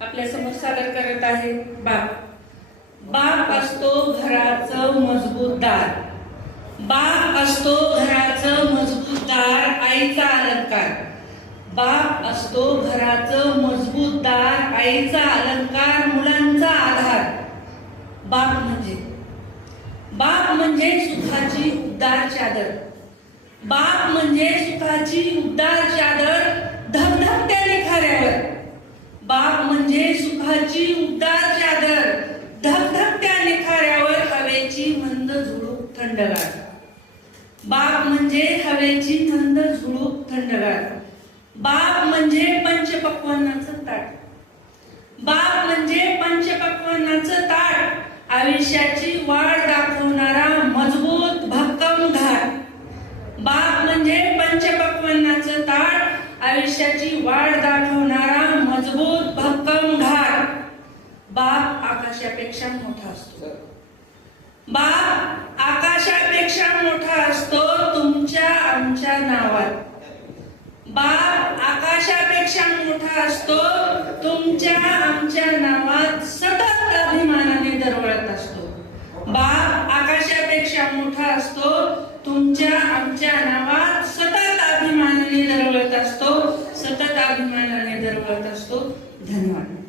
आपल्यासमोर सादर करत आहे बाप बाप असतो घराचं मजबूत दार. बाप असतो घराचं मजबूत दार आईचा अलंकार. बाप असतो घराचं मजबूत दार आईचा अलंकार मुलांचा आधार. बाप म्हणजे. बाप म्हणजे सुखाची उद्दार चादर. बाप म्हणजे सुखाची उद्दार चादर धगधगत्या निखाऱ्यावर. बाप म्हणजे सुखाची उदार चादर. धकधकत्या निखाऱ्यावर हवेची मंद झुळूक थंडगार. बाप म्हणजे हवेची मंद झुळूक थंडगार. बाप म्हणजे पंचपक्वान्नाचं ताट. बाप म्हणजे पंचपक्वान्नाचं ताट. आयुष्याची वाढ दाखवणारा मजबूत भक्कम घाट. बाप म्हणजे पंचपक्वान्नाचं ताट. आयुष्याची वाढ दाखव मजबूत भक्कम घाट बाप आकाशापेक्षा मोठा असतो. बाप आकाशापेक्षा मोठा असतो तुमच्या आमच्या नावात. बाप आकाशापेक्षा मोठा असतो तुमच्या आमच्या नावात. सतत अभिमानाने दरवळत असतो. बाप आकाशापेक्षा मोठा असतो तुमच्या आमच्या नावात. सतत अभिमानाने दरवळत असतो. सतत अभिमानाने दरवळत असतो. धन्यवाद.